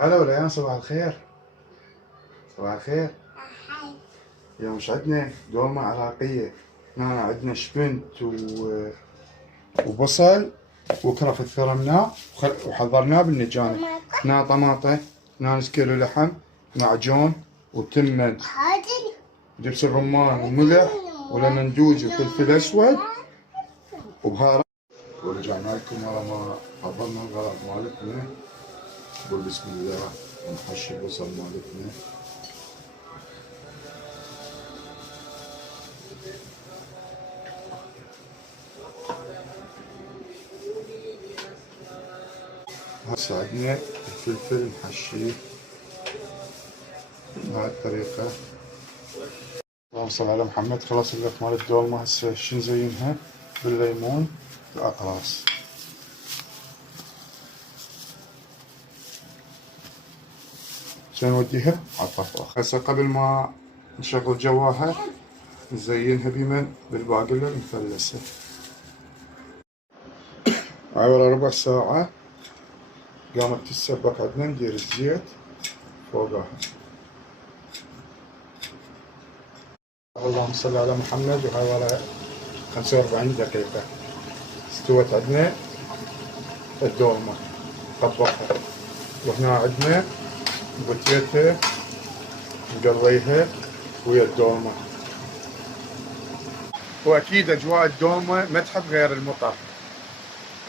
هلا وليان، صباح الخير. صباح الخير. اليوم مش عندنا دولمة عراقية. هنا عندنا شبنت وبصل وكرفة ثرمناه وحضرناه بالنجانة. هنا طماطة، هنا نص كيلو لحم، معجون وتمن، دبس الرمان وملح ولمندوج وفلفل اسود وبهارات. ورجعنا لكم ورا ما حضرنا الغرض مالتنا. نقول بسم الله ونحشي البصل مالتنا. هسه عندنا الفلفل نحشيه بهاي الطريقة. اللهم صل على محمد. خلاص اللف مال الدولمة هسه شو نزينها؟ بالليمون الأقراص. شو نوديها؟ على الطباخ. هسه قبل ما نشغل جواها نزينها بمن؟ بالباقلة المثلثة. هاي ورا ربع ساعة قامت تتسبك عندنا. ندير الزيت فوقها. اللهم صل على محمد. وهاي ورا 45 دقيقة استوت عندنا الدولمة. نطبخها. وهنا عندنا بوتيتا نقضيها ويا الدولمة. واكيد اجواء الدولمة ما تحب غير المطر.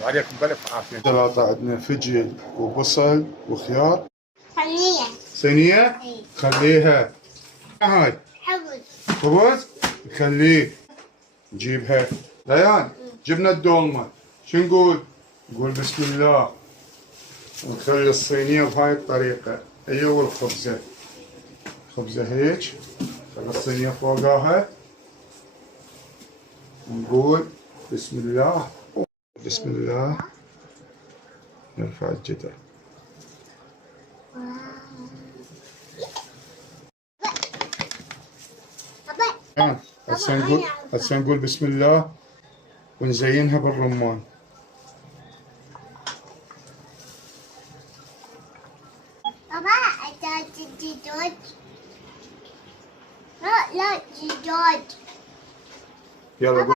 وعليكم بألف عافية. سلطة عندنا فجل وبصل وخيار. صينية؟ خليها. هاي خبز نخليه. نجيبها. ريان جبنا الدولمة، شو نقول؟ نقول بسم الله ونخلي الصينية بهاي الطريقة. ايوه الخبزة. خبزة هيك خلي الصينية فوقاها. ونقول بسم الله. بسم الله. نرفع الجدر. هسه نقول بسم الله ونزينها بالرمان. لا دجاج. يلا قول